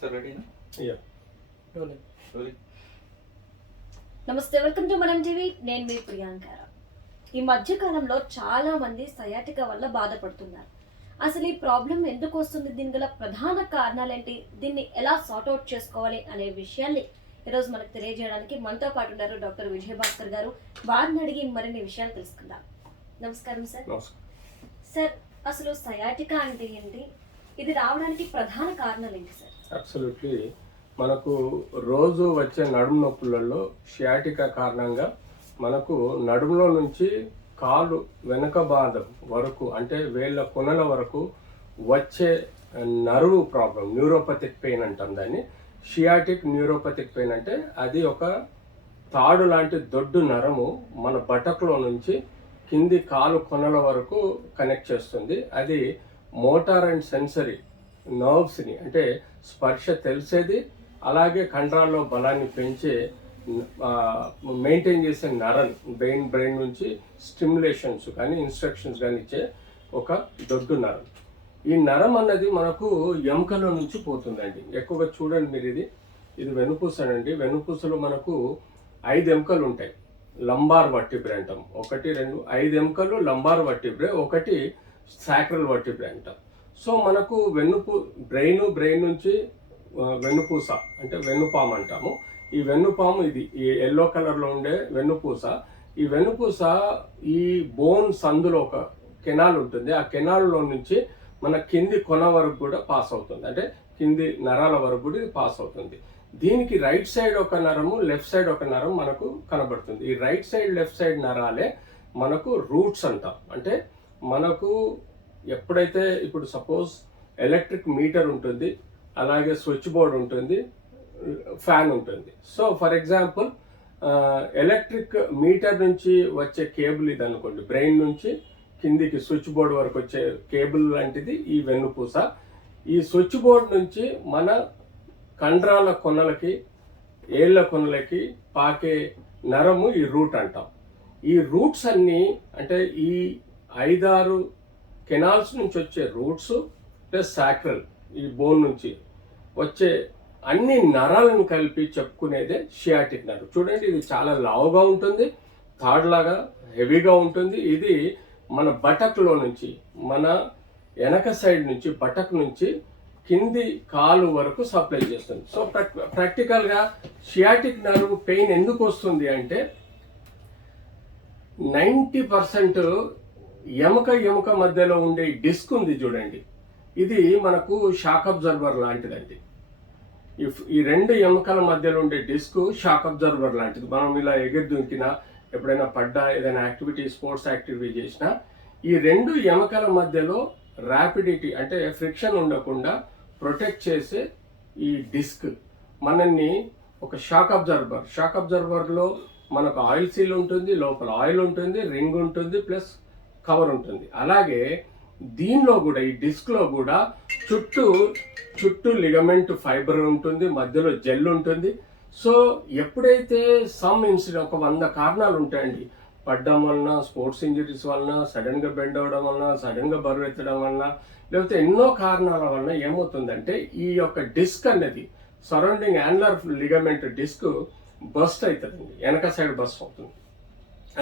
Sir రెడీనా? నమస్తే, welcome to మనం టీవీ. నేను మీ ప్రియాంక. ఈ మధ్య కాలంలో చాలా మంది సయాటికా వల్ల బాధపడుతున్నారు. అసలు ఈ ప్రాబ్లం ఎందుకు వస్తుంది, దీని గల ప్రధాన కారణాలు ఏంటి, దీన్ని ఎలా సార్ట్అవుట్ చేసుకోవాలి అనే విషయాన్ని ఈరోజు మనకు తెలియజేయడానికి మనతో పాటు ఉన్నారు డాక్టర్ విజయభాస్కర్ గారు. వారిని అడిగి మరిన్ని విషయాలు తెలుసుకుందాం. నమస్కారం సార్. సార్, అసలు సయాటికా అంటే ఏంటి, ఇది రావడానికి ప్రధాన కారణాలు ఏంటి సార్? అబ్సల్యూట్లీ, మనకు రోజు వచ్చే నడుము నొప్పులలో షియాటికా కారణంగా మనకు నడుములో నుంచి కాలు వెనక భాగం వరకు అంటే వేళ్ళ కొనల వరకు వచ్చే నరువు ప్రాబ్లం, న్యూరోపతిక్ పెయిన్ అంటాం దాన్ని. షియాటిక్ న్యూరోపతిక్ పెయిన్ అంటే అది ఒక తాడు లాంటి దొడ్డు నరము మన బటక్లో నుంచి కింది కాలు కొనల వరకు కనెక్ట్ చేస్తుంది. అది మోటార్ అండ్ సెన్సరీ నర్వ్స్ని అంటే స్పర్శ తెలిసేది, అలాగే కండరాల్లో బలాన్ని పెంచే మెయింటైన్ చేసే నరం, బ్రెయిన్ నుంచి స్టిమ్యులేషన్స్ కానీ ఇన్స్ట్రక్షన్స్ కానీ ఇచ్చే ఒక దొడ్డు నరం. ఈ నరం అన్నది మనకు ఎముకల నుంచి పోతుందండి. ఎక్కువగా చూడండి మీరు, ఇది వెనుపూసనండి. వెనుపూసలో మనకు 5 ఎముకలు ఉంటాయి. లంబార్ వర్టిబ్రే అంటాం. 1, 2, 5 ఎముకలు లంబార్ వర్టిబ్రే, 1 సాక్రల్ వర్టిబ్రే అంటాం. సో మనకు బ్రెయిన్ నుంచి వెన్నుపూస అంటే వెన్నుపాము అంటాము. ఈ వెన్నుపాము ఇది ఈ ఎల్లో కలర్లో ఉండే వెన్నుపూస. ఈ వెన్నుపూస ఈ బోన్ సందులో ఒక కెనాల్ ఉంటుంది. ఆ కెనాల్లో నుంచి మన కింది కొన వరకు కూడా పాస్ అవుతుంది, అంటే కింది నరాల వరకు కూడా ఇది పాస్ అవుతుంది. దీనికి రైట్ సైడ్ ఒక నరము, లెఫ్ట్ సైడ్ ఒక నరం మనకు కనబడుతుంది. ఈ రైట్ సైడ్ లెఫ్ట్ సైడ్ నరాలే మనకు రూట్స్ అంటాం. అంటే మనకు ఎప్పుడైతే ఇప్పుడు సపోజ్ ఎలక్ట్రిక్ మీటర్ ఉంటుంది, అలాగే స్విచ్ బోర్డ్ ఉంటుంది, ఫ్యాన్ ఉంటుంది. So for example electric meter నుంచి వచ్చే కేబుల్ ఇది అనుకోండి, బ్రెయిన్ నుంచి కిందికి స్విచ్ బోర్డ్ వరకు వచ్చే కేబుల్ లాంటిది ఈ వెన్నుపూస. ఈ స్విచ్ బోర్డ్ నుంచి మన కండరాల కొనలకి, ఏళ్ల కొనలకి పాకే నరము ఈ రూట్ అంటాం. ఈ రూట్స్ అన్నీ అంటే ఈ 5-6 కెనాల్స్ నుంచి వచ్చే రూట్స్ ప్లస్ సాక్రల్ ఈ బోన్ నుంచి వచ్చే అన్ని నరాలను కలిపి చెప్పుకునేదే షియాటిక్ నర్వ్. చూడండి, ఇది చాలా లావుగా ఉంటుంది, తాడులాగా హెవీగా ఉంటుంది. ఇది మన బటక్లో నుంచి, మన వెనక సైడ్ నుంచి బటక్ నుంచి కింది కాలు వరకు సప్లై చేస్తుంది. సో ప్రాక్టికల్గా షియాటిక్ నర్వ్ పెయిన్ ఎందుకు వస్తుంది అంటే 90% ఎముక మధ్యలో ఉండే డిస్క్ ఉంది చూడండి, ఇది మనకు షాక్ అబ్జర్వర్ లాంటిదండి. ఈ 2 ఎముకల మధ్యలో ఉండే డిస్క్ షాక్ అబ్జర్వర్ లాంటిది. మనం ఇలా ఎగిరి దుంకినా, ఎప్పుడైనా పడ్డా, ఏదైనా యాక్టివిటీ స్పోర్ట్స్ యాక్టివిటీ చేసినా ఈ 2 ఎముకల మధ్యలో ర్యాపిడిటీ అంటే ఫ్రిక్షన్ ఉండకుండా ప్రొటెక్ట్ చేసే ఈ డిస్క్ మనల్ని ఒక షాక్ అబ్జర్వర్లో మనకు ఆయిల్ సీల్ ఉంటుంది, లోపల ఆయిల్ ఉంటుంది, రింగ్ ఉంటుంది, ప్లస్ కవర్ ఉంటుంది. అలాగే దీనిలో కూడా ఈ డిస్క్లో కూడా చుట్టూ లిగమెంట్ ఫైబర్ ఉంటుంది, మధ్యలో జెల్ ఉంటుంది. సో ఎప్పుడైతే సమ్ ఇన్సిడెంట్, ఒక 100 కారణాలు ఉంటాయండి, పడ్డం వలన, స్పోర్ట్స్ ఇంజరీస్ వలన, సడన్గా బెండ్ అవ్వడం వలన, సడన్గా బరువు ఎత్తడం వలన, లేకపోతే ఎన్నో కారణాల వలన ఏమవుతుందంటే ఈ యొక్క డిస్క్ అనేది surrounding annular ligament disc burst అవుతుందండి, వెనక సైడ్ బస్ట్ అవుతుంది.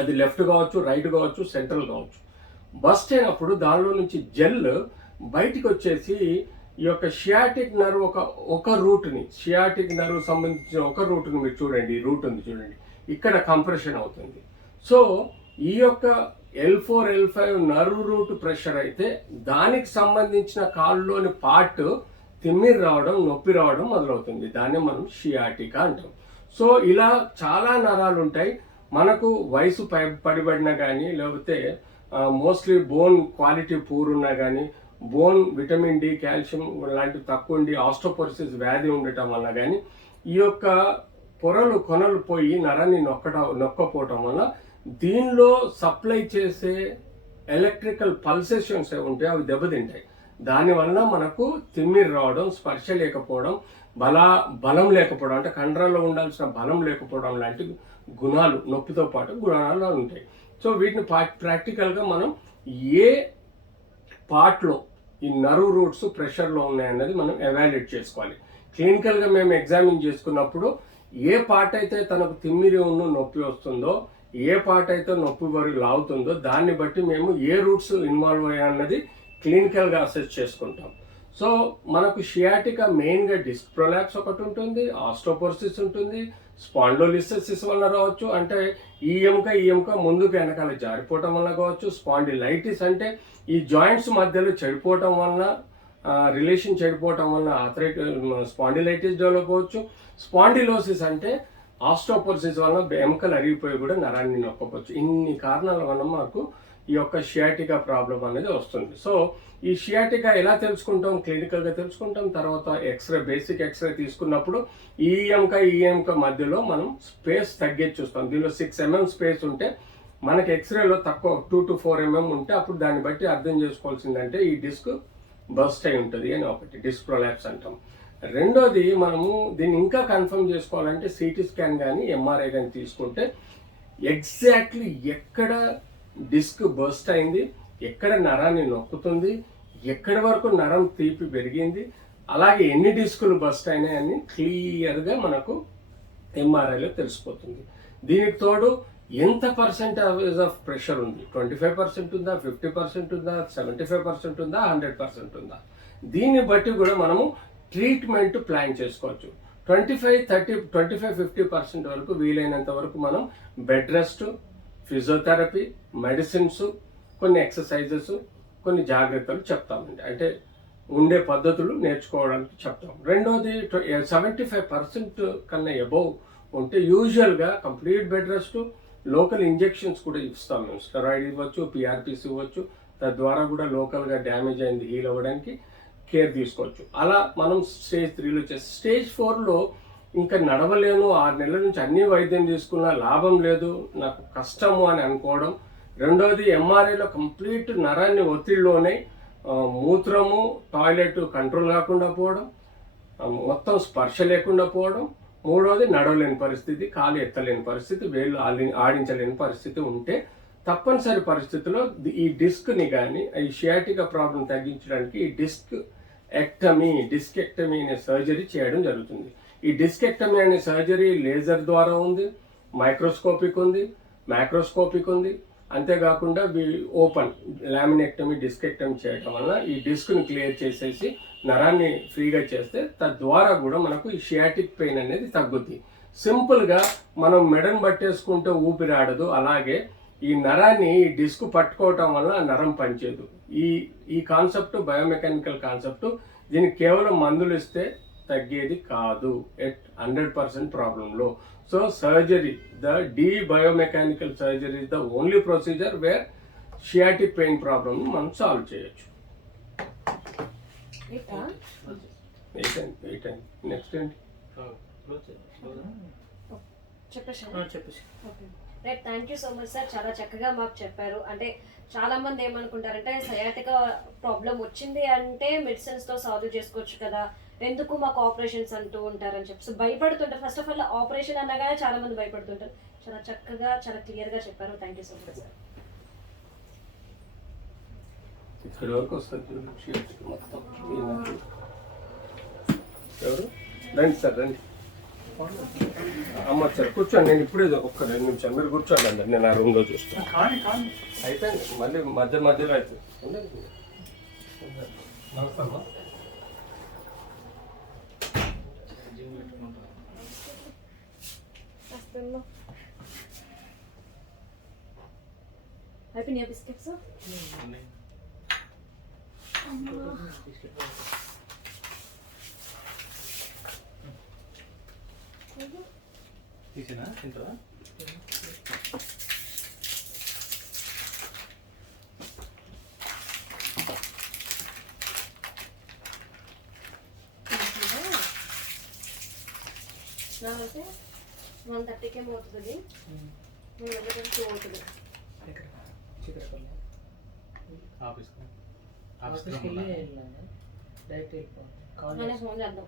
అది లెఫ్ట్ కావచ్చు, రైట్ కావచ్చు, సెంట్రల్ కావచ్చు. బస్ట్ అయినప్పుడు దానిలో నుంచి జెల్ బయటికి వచ్చేసి ఈ యొక్క షియాటిక్ నర్వ్ ఒక రూట్ని, షియాటిక్ నర్వ్ సంబంధించిన ఒక రూట్ని మీరు చూడండి, ఈ రూట్ ఉంది చూడండి, ఇక్కడ కంప్రెషన్ అవుతుంది. సో ఈ యొక్క L4, L5 nerve root pressure అయితే దానికి సంబంధించిన కాలులోని పార్ట్ తిమ్మిరి రావడం, నొప్పి రావడం మొదలవుతుంది. దాన్ని మనం షియాటికా అంటాం. సో ఇలా చాలా నరాలు ఉంటాయి. మనకు వయసు పడిబడినా కానీ, లేకపోతే మోస్ట్లీ బోన్ క్వాలిటీ పూర్ ఉన్నా కానీ, బోన్ విటమిన్ డి, కాల్షియం లాంటివి తక్కువ ఉండి ఆస్టోపోరోసిస్ వ్యాధి ఉండటం వల్ల కానీ ఈ యొక్క కొనలు పోయి నరాన్ని నొక్కపోవటం వల్ల దీనిలో సప్లై చేసే ఎలక్ట్రికల్ పల్సేషన్స్ ఉంటాయి, అవి దెబ్బతింటాయి. దానివల్ల మనకు తిమ్మిరి రావడం, స్పర్శ లేకపోవడం, బలం లేకపోవడం, అంటే కండరాల్లో ఉండాల్సిన బలం లేకపోవడం లాంటి గుణాలు, నొప్పితో పాటు గుణాలు ఉంటాయి. సో వీటిని ప్రాక్టికల్గా మనం ఏ పార్ట్లో ఈ నర్వ్ రూట్స్ ప్రెషర్లో ఉన్నాయన్నది మనం ఎవాల్యుయేట్ చేసుకోవాలి. క్లినికల్గా మేము ఎగ్జామిన్ చేసుకున్నప్పుడు ఏ పార్ట్ అయితే తనకు తిమ్మిరి నొప్పి వస్తుందో, ఏ పార్ట్ అయితే నొప్పి వరకు లాగుతుందో దాన్ని బట్టి మేము ఏ రూట్స్ ఇన్వాల్వ్ అయ్యా అన్నది క్లినికల్గా అసెస్ చేసుకుంటాం. సో మనకు షియాటికా మెయిన్గా డిస్క్ ప్రొలాప్స్ ఒకటి ఉంటుంది, ఆస్టోపోరోసిస్ ఉంటుంది, స్పాండిలోలిసిస్ వల్ల రావచ్చు, అంటే ఈ ఎముక ముందుకు వెనకాల జారిపోవటం వల్ల కావచ్చు, స్పాండిలైటిస్ అంటే ఈ జాయింట్స్ మధ్యలో చెడిపోవటం వలన, రిలేషన్ చెడిపోవటం వలన స్పాండిలైటిస్ డెవలప్ అవ్వచ్చు. స్పాండిలోసిస్ అంటే ఆస్టోపోరోసిస్ వలన ఎముకలు అరిగిపోయి కూడా నరాన్ని నొక్కపోవచ్చు. ఇన్ని కారణాల వల్ల మాకు ఈ యొక్క షియాటికా ప్రాబ్లం అనేది వస్తుంది. సో ఈ షియాటికా ఎలా తెలుసుకుంటాం? క్లినికల్గా తెలుసుకుంటాం. తర్వాత బేసిక్ ఎక్స్రే తీసుకున్నప్పుడు ఈ ఎముక మధ్యలో మనం స్పేస్ తగ్గేది చూస్తాం. దీనిలో 6 mm స్పేస్ ఉంటే మనకి ఎక్స్రేలో తక్కువ 2 to 4 mm ఉంటే అప్పుడు దాన్ని బట్టి అర్థం చేసుకోవాల్సిందంటే ఈ డిస్క్ బస్ట్ అయి ఉంటుంది అని ఒకటి, డిస్క్ ప్రొలాప్స్ అంటాం. రెండోది మనము దీన్ని ఇంకా కన్ఫర్మ్ చేసుకోవాలంటే సిటీ స్కాన్ కానీ ఎంఆర్ఐ కానీ తీసుకుంటే ఎగ్జాక్ట్లీ ఎక్కడ డిస్క్ బస్ట్ అయింది, ఎక్కడ నరాన్ని నొక్కుతుంది, ఎక్కడి వరకు నరం తీపి పెరిగింది, అలాగే ఎన్ని డిస్కులు బస్ట్ అయినాయని క్లియర్గా మనకు ఎంఆర్ఐలో తెలిసిపోతుంది. దీనికి తోడు ఎంత పర్సెంటేజ్ ఆఫ్ ప్రెషర్ ఉంది, 25% ఉందా, 50% ఉందా, 75% ఉందా, 100% ఉందా, దీన్ని బట్టి కూడా మనము ట్రీట్మెంట్ ప్లాన్ చేసుకోవచ్చు. 25-50% వరకు వీలైనంత వరకు మనం బెడ్ రెస్ట్, ఫిజియోథెరపీ, మెడిసిన్స్, కొన్ని ఎక్సర్సైజెస్, కొన్ని జాగ్రత్తలు చెప్తామండి. అంటే ఉండే పద్ధతులు నేర్చుకోవడానికి చెప్తాం. రెండోది 75% కన్నా అబౌవ్ ఉంటే యూజువల్గా complete bed rest, local injections కూడా ఇస్తాం మేము. స్టెరాయిడ్ ఇవ్వచ్చు, పిఆర్పిస్ ఇవ్వచ్చు. తద్వారా కూడా లోకల్గా డ్యామేజ్ అయింది హీల్ అవ్వడానికి కేర్ తీసుకోవచ్చు. అలా మనం స్టేజ్ 3లో చేస్తాం. స్టేజ్ 4లో ఇంకా నడవలేను, 6 నెలల నుంచి అన్ని వైద్యం తీసుకున్నా లాభం లేదు, నాకు కష్టము అని అనుకోవడం. రెండోది ఎంఆర్ఐలో కంప్లీట్ నరాన్ని ఒత్తిడిలోనే మూత్రము, టాయిలెట్ కంట్రోల్ కాకుండా పోవడం, మొత్తం స్పర్శ లేకుండా పోవడం. మూడోది నడవలేని పరిస్థితి, కాలు ఎత్తలేని పరిస్థితి, వేళ్ళు ఆడించలేని పరిస్థితి ఉంటే తప్పనిసరి పరిస్థితిలో ఈ డిస్క్ని కానీ ఈ షియాటికా ప్రాబ్లం తగ్గించడానికి ఈ డిస్క్ ఎక్టమీ అనే సర్జరీ చేయడం జరుగుతుంది. ఈ డిస్కెక్టమీ అనే సర్జరీ లేజర్ ద్వారా ఉంది, మైక్రోస్కోపిక్ ఉంది, మ్యాక్రోస్కోపిక్ ఉంది. అంతేకాకుండా ఓపెన్ లామినెక్టమీ, డిస్కెక్టమీ చేయడం వల్ల ఈ డిస్క్ని క్లియర్ చేసేసి నరాన్ని ఫ్రీగా చేస్తే తద్వారా కూడా మనకు ఈ షియాటిక్ పెయిన్ అనేది తగ్గుద్ది. సింపుల్గా మనం మెడను పట్టేసుకుంటే ఊపిరి ఆడదు, అలాగే ఈ నరాన్ని ఈ డిస్క్ పట్టుకోవటం వల్ల ఆ నరం పనిచేయదు. ఈ కాన్సెప్ట్ బయోమెకానికల్ కాన్సెప్ట్. దీనికి కేవలం మందులు ఇస్తే తగ్గేది కాదు 100% ప్రాబ్లంలో. So surgery, the biomechanical surgery is the only procedure where sciatic pain problem మనం సాల్వ్ చేయొచ్చు. నెక్స్ట్ ఏంటి చెప్పేసి right. Thank you so much sir, చాలా చక్కగా మాకు చెప్పారు. అంటే చాలా మంది ఏమనుకుంటారంటే సయాటికా ప్రాబ్లం వచ్చింది అంటే మెడిసిన్స్ తో సాల్వ్ చేసుకోవచ్చు కదా, ఎందుకు మాకు ఆపరేషన్స్ అంటూ ఉంటారని చెప్పి భయపడుతుంటారు. ఫస్ట్ ఆఫ్ ఆల్ ఆపరేషన్ అనగానే చాలా మంది భయపడుతుంటారు. చాలా చక్కగా, చాలా క్లియర్ గా చెప్పారు. Thank you so much sir. ఇక్కడ వరకు వస్తుంది మొత్తం. ఎవరు రండి సార్, రండి అమ్మ సార్ కూర్చోండి. నేను ఇప్పుడే ఒక్క 2 నిమిషాలు మీరు కూర్చోండి అందరు, నేను ఆ రూమ్లో చూస్తాను. అయిపోయింది, మళ్ళీ మధ్యలో అవుతుంది. నమస్తే అమ్మా. అయిపోయినాయా బిస్కెట్స్? తీసినా తింటావా? నాకైతే 1:30కే అవుతుంది, 2 అవుతుంది. ఆఫీస్కి ఫోన్ చేద్దాం.